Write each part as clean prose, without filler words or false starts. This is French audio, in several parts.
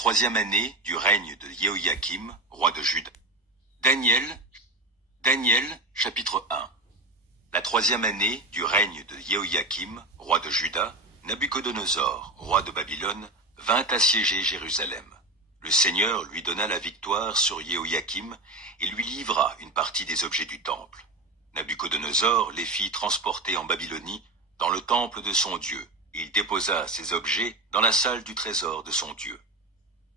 troisième année du règne de Jéhoïakim, roi de Juda. Daniel, chapitre 1. La troisième année du règne de Jéhoïakim, roi de Juda, Nabuchodonosor, roi de Babylone, vint assiéger Jérusalem. Le Seigneur lui donna la victoire sur Jéhoïakim et lui livra une partie des objets du temple. Nabuchodonosor les fit transporter en Babylonie, dans le temple de son Dieu, et il déposa ces objets dans la salle du trésor de son Dieu.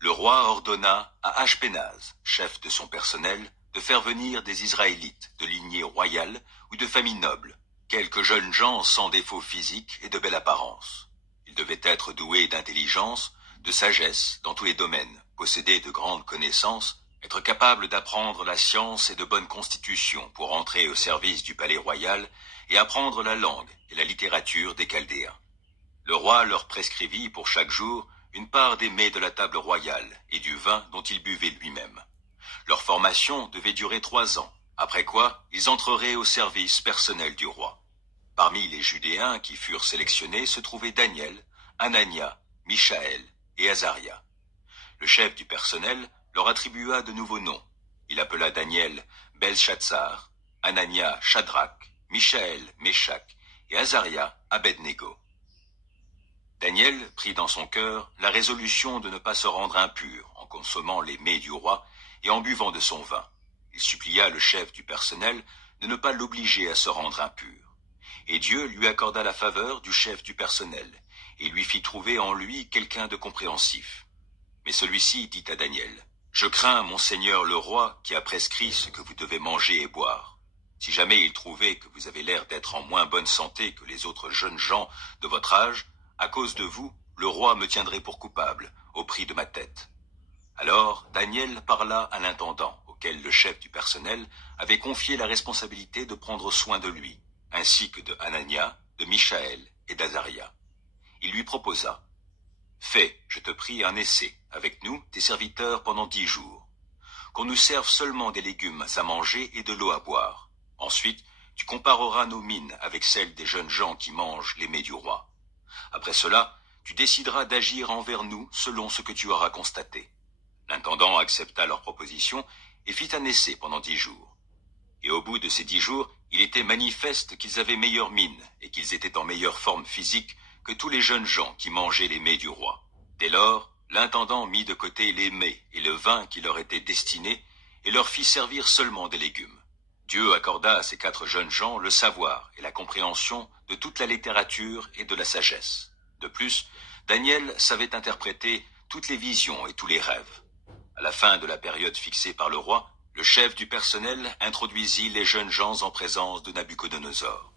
Le roi ordonna à Ashpenaz, chef de son personnel, de faire venir des Israélites de lignée royale ou de famille noble, quelques jeunes gens sans défaut physique et de belle apparence. Ils devaient être doués d'intelligence, de sagesse dans tous les domaines, posséder de grandes connaissances, être capables d'apprendre la science et de bonne constitution pour entrer au service du palais royal et apprendre la langue et la littérature des Chaldéens. Le roi leur prescrivit pour chaque jour une part des mets de la table royale et du vin dont ils buvaient lui-même. Leur formation devait durer 3 ans, après quoi ils entreraient au service personnel du roi. Parmi les Judéens qui furent sélectionnés se trouvaient Daniel, Anania, Michaël et Azaria. Le chef du personnel leur attribua de nouveaux noms. Il appela Daniel Belshazzar, Anania Shadrach, Michaël Meshach et Azaria Abednego. Daniel prit dans son cœur la résolution de ne pas se rendre impur en consommant les mets du roi et en buvant de son vin. Il supplia le chef du personnel de ne pas l'obliger à se rendre impur. Et Dieu lui accorda la faveur du chef du personnel et lui fit trouver en lui quelqu'un de compréhensif. Mais celui-ci dit à Daniel, « Je crains mon seigneur le roi qui a prescrit ce que vous devez manger et boire. Si jamais il trouvait que vous avez l'air d'être en moins bonne santé que les autres jeunes gens de votre âge, à cause de vous, le roi me tiendrait pour coupable, au prix de ma tête. » Alors Daniel parla à l'intendant, auquel le chef du personnel avait confié la responsabilité de prendre soin de lui, ainsi que de Anania, de Michaël et d'Azaria. Il lui proposa, « Fais, je te prie, un essai, avec nous, tes serviteurs, pendant 10 jours. Qu'on nous serve seulement des légumes à manger et de l'eau à boire. Ensuite, tu compareras nos mines avec celles des jeunes gens qui mangent les mets du roi. Après cela, tu décideras d'agir envers nous selon ce que tu auras constaté. » L'intendant accepta leur proposition et fit un essai pendant 10 jours. Et au bout de ces 10 jours, il était manifeste qu'ils avaient meilleure mine et qu'ils étaient en meilleure forme physique que tous les jeunes gens qui mangeaient les mets du roi. Dès lors, l'intendant mit de côté les mets et le vin qui leur étaient destinés et leur fit servir seulement des légumes. Dieu accorda à ces 4 jeunes gens le savoir et la compréhension de toute la littérature et de la sagesse. De plus, Daniel savait interpréter toutes les visions et tous les rêves. À la fin de la période fixée par le roi, le chef du personnel introduisit les jeunes gens en présence de Nabuchodonosor.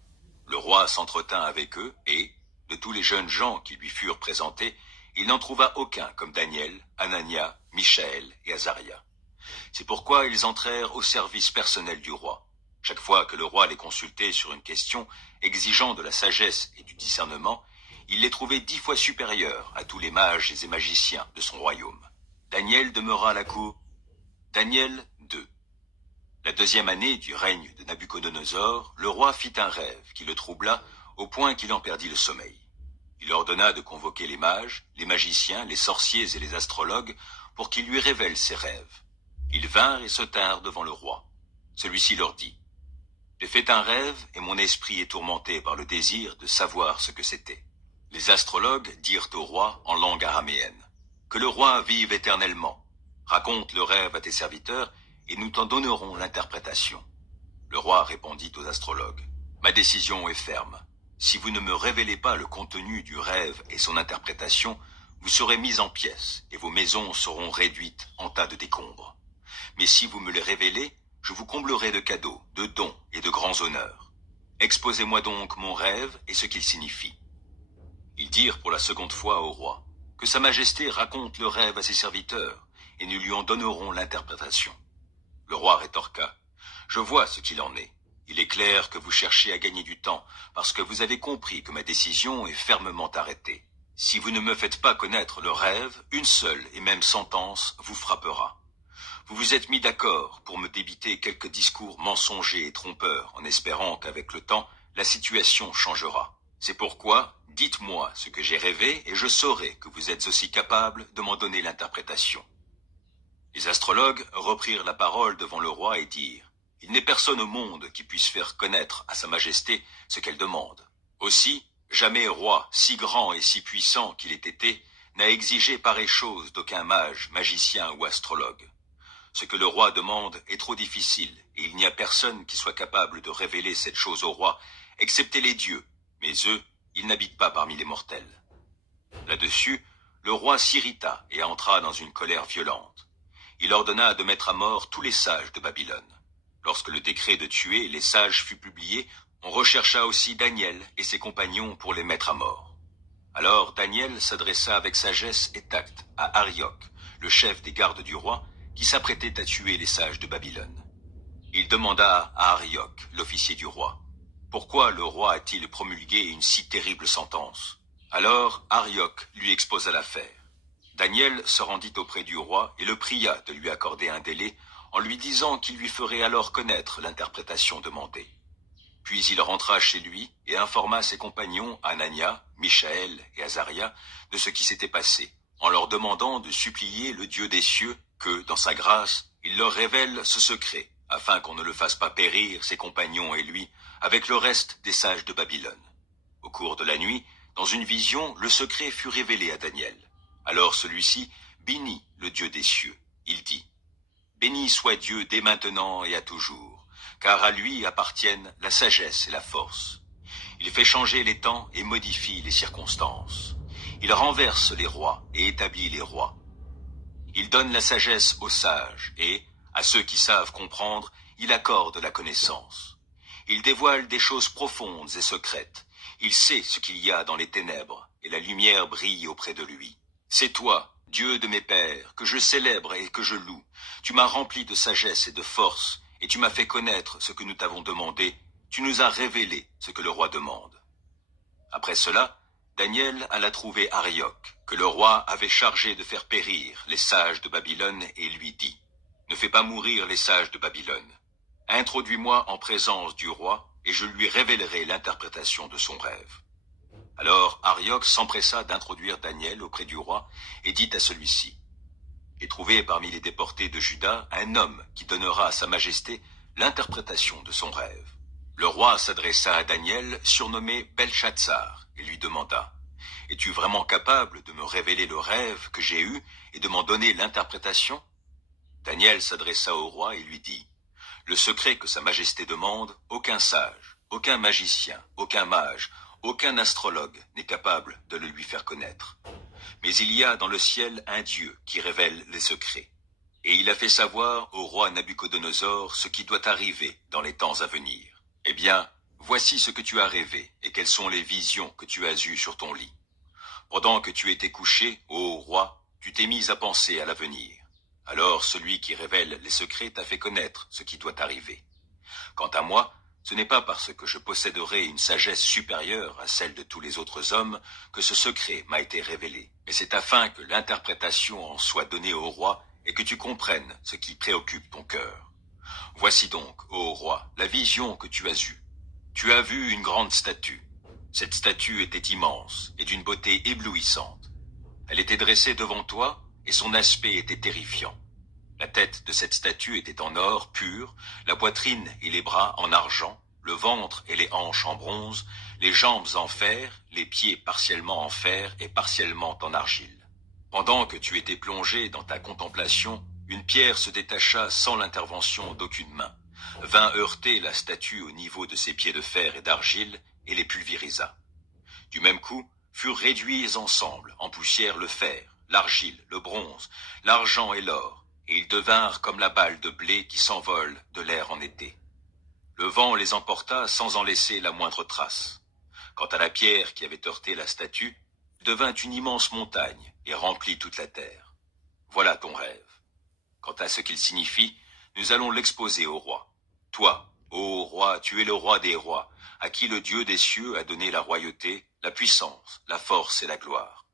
Le roi s'entretint avec eux et, de tous les jeunes gens qui lui furent présentés, il n'en trouva aucun comme Daniel, Anania, Michaël et Azaria. C'est pourquoi ils entrèrent au service personnel du roi. Chaque fois que le roi les consultait sur une question exigeant de la sagesse et du discernement, il les trouvait 10 fois supérieurs à tous les mages et magiciens de son royaume. Daniel demeura à la cour. Daniel 2. La 2e année du règne de Nabuchodonosor, le roi fit un rêve qui le troubla au point qu'il en perdit le sommeil. Il ordonna de convoquer les mages, les magiciens, les sorciers et les astrologues pour qu'ils lui révèlent ses rêves. Ils vinrent et se tinrent devant le roi. Celui-ci leur dit, « J'ai fait un rêve et mon esprit est tourmenté par le désir de savoir ce que c'était. » Les astrologues dirent au roi en langue araméenne, « Que le roi vive éternellement. Raconte le rêve à tes serviteurs et nous t'en donnerons l'interprétation. » Le roi répondit aux astrologues, « Ma décision est ferme. Si vous ne me révélez pas le contenu du rêve et son interprétation, vous serez mis en pièces et vos maisons seront réduites en tas de décombres. Mais si vous me les révélez, je vous comblerai de cadeaux, de dons et de grands honneurs. Exposez-moi donc mon rêve et ce qu'il signifie. » Ils dirent pour la seconde fois au roi, « Que sa majesté raconte le rêve à ses serviteurs, et nous lui en donnerons l'interprétation. » Le roi rétorqua, « Je vois ce qu'il en est. Il est clair que vous cherchez à gagner du temps, parce que vous avez compris que ma décision est fermement arrêtée. Si vous ne me faites pas connaître le rêve, une seule et même sentence vous frappera. Vous vous êtes mis d'accord pour me débiter quelques discours mensongers et trompeurs, en espérant qu'avec le temps, la situation changera. C'est pourquoi, Dites-moi ce que j'ai rêvé et je saurai que vous êtes aussi capable de m'en donner l'interprétation. » Les astrologues reprirent la parole devant le roi et dirent: « Il n'est personne au monde qui puisse faire connaître à sa majesté ce qu'elle demande. Aussi, jamais roi, si grand et si puissant qu'il ait été, n'a exigé pareille chose d'aucun mage, magicien ou astrologue. Ce que le roi demande est trop difficile, et il n'y a personne qui soit capable de révéler cette chose au roi, excepté les dieux, mais eux, ils n'habitent pas parmi les mortels. » Là-dessus, le roi s'irrita et entra dans une colère violente. Il ordonna de mettre à mort tous les sages de Babylone. Lorsque le décret de tuer les sages fut publié, on rechercha aussi Daniel et ses compagnons pour les mettre à mort. Alors Daniel s'adressa avec sagesse et tact à Arioc, le chef des gardes du roi, qui s'apprêtait à tuer les sages de Babylone. Il demanda à Arioc, l'officier du roi, « Pourquoi le roi a-t-il promulgué une si terrible sentence ?» Alors Arioc lui exposa l'affaire. Daniel se rendit auprès du roi et le pria de lui accorder un délai en lui disant qu'il lui ferait alors connaître l'interprétation demandée. Puis il rentra chez lui et informa ses compagnons Anania, Michaël et Azaria de ce qui s'était passé, en leur demandant de supplier le Dieu des cieux que, dans sa grâce, il leur révèle ce secret, afin qu'on ne le fasse pas périr, ses compagnons et lui, avec le reste des sages de Babylone. Au cours de la nuit, dans une vision, le secret fut révélé à Daniel. Alors celui-ci bénit le Dieu des cieux. Il dit: « Béni soit Dieu dès maintenant et à toujours, car à lui appartiennent la sagesse et la force. Il fait changer les temps et modifie les circonstances. Il renverse les rois et établit les rois. Il donne la sagesse aux sages et, à ceux qui savent comprendre, il accorde la connaissance. Il dévoile des choses profondes et secrètes. Il sait ce qu'il y a dans les ténèbres, et la lumière brille auprès de lui. C'est toi, Dieu de mes pères, que je célèbre et que je loue. Tu m'as rempli de sagesse et de force, et tu m'as fait connaître ce que nous t'avons demandé. Tu nous as révélé ce que le roi demande. » Après cela, Daniel alla trouver Arioc, que le roi avait chargé de faire périr les sages de Babylone, et lui dit: « Ne fais pas mourir les sages de Babylone. Introduis-moi en présence du roi, et je lui révélerai l'interprétation de son rêve. » Alors Arioc s'empressa d'introduire Daniel auprès du roi et dit à celui-ci: « J'ai trouvé parmi les déportés de Juda un homme qui donnera à sa majesté l'interprétation de son rêve. » Le roi s'adressa à Daniel, surnommé Belshazzar, et lui demanda: « Es-tu vraiment capable de me révéler le rêve que j'ai eu et de m'en donner l'interprétation ?» Daniel s'adressa au roi et lui dit: « Le secret que sa majesté demande, aucun sage, aucun magicien, aucun mage, aucun astrologue n'est capable de le lui faire connaître. Mais il y a dans le ciel un Dieu qui révèle les secrets. Et il a fait savoir au roi Nabucodonosor ce qui doit arriver dans les temps à venir. Eh bien, voici ce que tu as rêvé et quelles sont les visions que tu as eues sur ton lit. Pendant que tu étais couché, ô roi, tu t'es mis à penser à l'avenir. Alors celui qui révèle les secrets t'a fait connaître ce qui doit arriver. Quant à moi, ce n'est pas parce que je posséderai une sagesse supérieure à celle de tous les autres hommes que ce secret m'a été révélé, mais c'est afin que l'interprétation en soit donnée au roi et que tu comprennes ce qui préoccupe ton cœur. Voici donc, ô roi, la vision que tu as eue. Tu as vu une grande statue. Cette statue était immense et d'une beauté éblouissante. Elle était dressée devant toi et son aspect était terrifiant. La tête de cette statue était en or pur, la poitrine et les bras en argent, le ventre et les hanches en bronze, les jambes en fer, les pieds partiellement en fer et partiellement en argile. Pendant que tu étais plongé dans ta contemplation, une pierre se détacha sans l'intervention d'aucune main, vint heurter la statue au niveau de ses pieds de fer et d'argile et les pulvérisa. Du même coup, furent réduits ensemble en poussière le fer, l'argile, le bronze, l'argent et l'or, et ils devinrent comme la balle de blé qui s'envole de l'air en été. Le vent les emporta sans en laisser la moindre trace. Quant à la pierre qui avait heurté la statue, devint une immense montagne et remplit toute la terre. Voilà ton rêve. Quant à ce qu'il signifie, nous allons l'exposer au roi. Toi, ô roi, tu es le roi des rois, à qui le Dieu des cieux a donné la royauté, la puissance, la force et la gloire.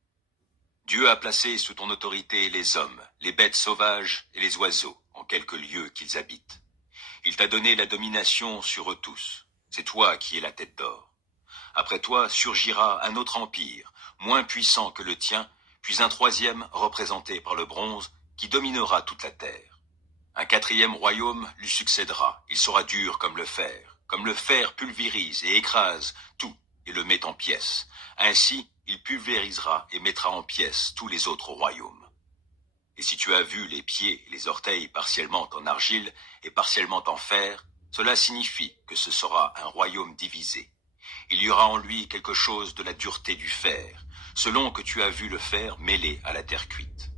Dieu a placé sous ton autorité les hommes, les bêtes sauvages et les oiseaux, en quelque lieu qu'ils habitent. Il t'a donné la domination sur eux tous. C'est toi qui es la tête d'or. Après toi surgira un autre empire, moins puissant que le tien, puis un troisième, représenté par le bronze, qui dominera toute la terre. Un quatrième royaume lui succédera, il sera dur comme le fer pulvérise et écrase tout et le met en pièces. Ainsi, il pulvérisera et mettra en pièces tous les autres royaumes. Et si tu as vu les pieds et les orteils partiellement en argile et partiellement en fer, cela signifie que ce sera un royaume divisé. Il y aura en lui quelque chose de la dureté du fer, selon que tu as vu le fer mêlé à la terre cuite.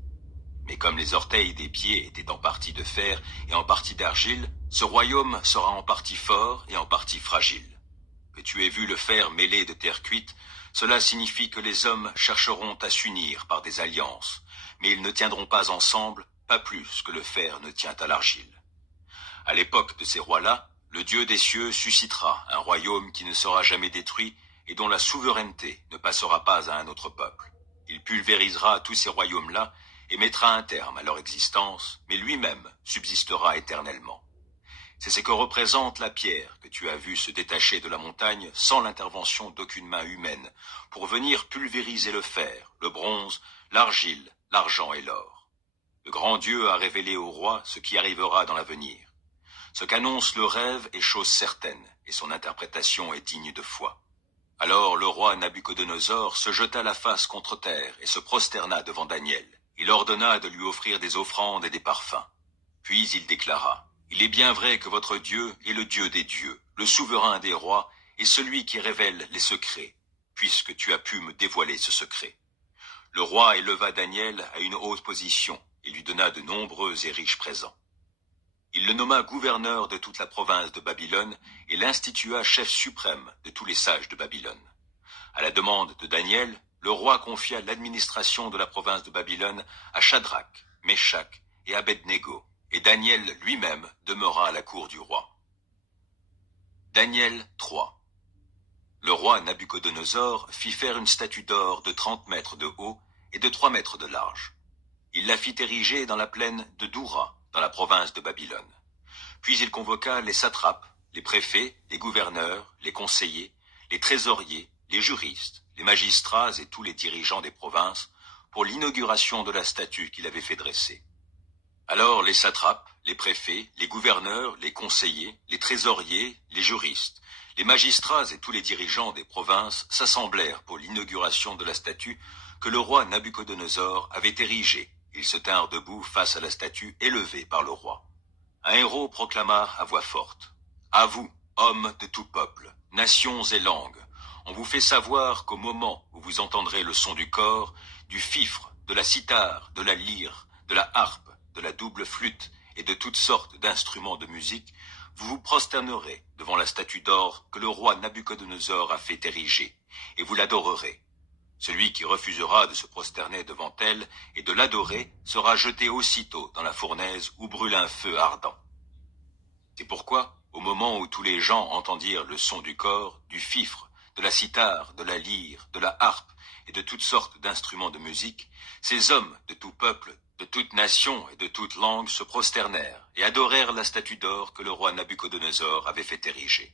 Mais comme les orteils des pieds étaient en partie de fer et en partie d'argile, ce royaume sera en partie fort et en partie fragile. Que tu aies vu le fer mêlé de terre cuite, cela signifie que les hommes chercheront à s'unir par des alliances, mais ils ne tiendront pas ensemble, pas plus que le fer ne tient à l'argile. À l'époque de ces rois-là, le Dieu des cieux suscitera un royaume qui ne sera jamais détruit et dont la souveraineté ne passera pas à un autre peuple. Il pulvérisera tous ces royaumes-là et mettra un terme à leur existence, mais lui-même subsistera éternellement. C'est ce que représente la pierre que tu as vue se détacher de la montagne sans l'intervention d'aucune main humaine, pour venir pulvériser le fer, le bronze, l'argile, l'argent et l'or. Le grand Dieu a révélé au roi ce qui arrivera dans l'avenir. Ce qu'annonce le rêve est chose certaine, et son interprétation est digne de foi. Alors le roi Nabuchodonosor se jeta la face contre terre et se prosterna devant Daniel. Il ordonna de lui offrir des offrandes et des parfums. Puis il déclara: « Il est bien vrai que votre Dieu est le Dieu des dieux, le souverain des rois, et celui qui révèle les secrets, puisque tu as pu me dévoiler ce secret. » Le roi éleva Daniel à une haute position et lui donna de nombreux et riches présents. Il le nomma gouverneur de toute la province de Babylone et l'institua chef suprême de tous les sages de Babylone. À la demande de Daniel, le roi confia l'administration de la province de Babylone à Shadrach, Meshach et Abednego, et Daniel lui-même demeura à la cour du roi. Daniel 3. Le roi Nabuchodonosor fit faire une statue d'or de 30 mètres de haut et de 3 mètres de large. Il la fit ériger dans la plaine de Doura, dans la province de Babylone. Puis il convoqua les satrapes, les préfets, les gouverneurs, les conseillers, les trésoriers, les juristes, les magistrats et tous les dirigeants des provinces pour l'inauguration de la statue qu'il avait fait dresser. Alors les satrapes, les préfets, les gouverneurs, les conseillers, les trésoriers, les juristes, les magistrats et tous les dirigeants des provinces s'assemblèrent pour l'inauguration de la statue que le roi Nabuchodonosor avait érigée. Ils se tinrent debout face à la statue élevée par le roi. Un héros proclama à voix forte: « À vous, hommes de tout peuple, nations et langues, on vous fait savoir qu'au moment où vous entendrez le son du cor, du fifre, de la cithare, de la lyre, de la harpe, de la double flûte et de toutes sortes d'instruments de musique, vous vous prosternerez devant la statue d'or que le roi Nabuchodonosor a fait ériger, et vous l'adorerez. Celui qui refusera de se prosterner devant elle et de l'adorer sera jeté aussitôt dans la fournaise où brûle un feu ardent. » C'est pourquoi, au moment où tous les gens entendirent le son du cor, du fifre, de la cithare, de la lyre, de la harpe et de toutes sortes d'instruments de musique, ces hommes de tout peuple, de toute nation et de toute langue se prosternèrent et adorèrent la statue d'or que le roi Nabuchodonosor avait fait ériger.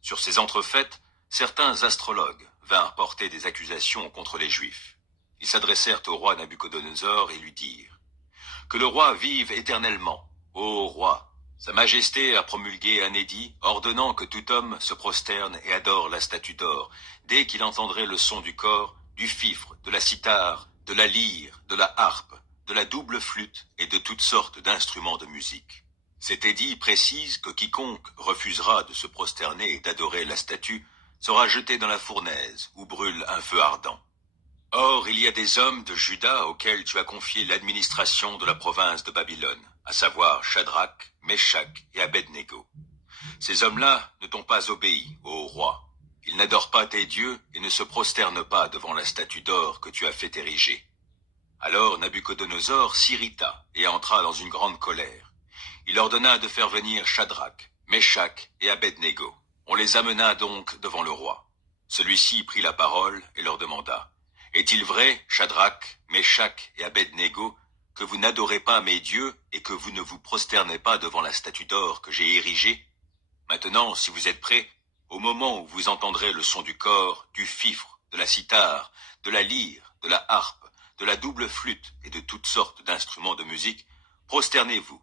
Sur ces entrefaites, certains astrologues vinrent porter des accusations contre les Juifs. Ils s'adressèrent au roi Nabuchodonosor et lui dirent: « Que le roi vive éternellement. Ô roi, sa majesté a promulgué un édit ordonnant que tout homme se prosterne et adore la statue d'or dès qu'il entendrait le son du cor, du fifre, de la cithare, de la lyre, de la harpe, de la double flûte et de toutes sortes d'instruments de musique. Cet édit précise que quiconque refusera de se prosterner et d'adorer la statue sera jeté dans la fournaise où brûle un feu ardent. Or, il y a des hommes de Juda auxquels tu as confié l'administration de la province de Babylone, à savoir Shadrach, Meshach et Abednego. Ces hommes-là ne t'ont pas obéi, ô roi. Ils n'adorent pas tes dieux et ne se prosternent pas devant la statue d'or que tu as fait ériger. » Alors Nabuchodonosor s'irrita et entra dans une grande colère. Il ordonna de faire venir Shadrach, Meshach et Abednego. On les amena donc devant le roi. Celui-ci prit la parole et leur demanda: « Est-il vrai, Shadrach, Meshach et Abednego, que vous n'adorez pas mes dieux et que vous ne vous prosternez pas devant la statue d'or que j'ai érigée? Maintenant, si vous êtes prêts, Au moment où vous entendrez le son du cor, du fifre, de la cithare, de la lyre, de la harpe, de la double flûte et de toutes sortes d'instruments de musique, prosternez-vous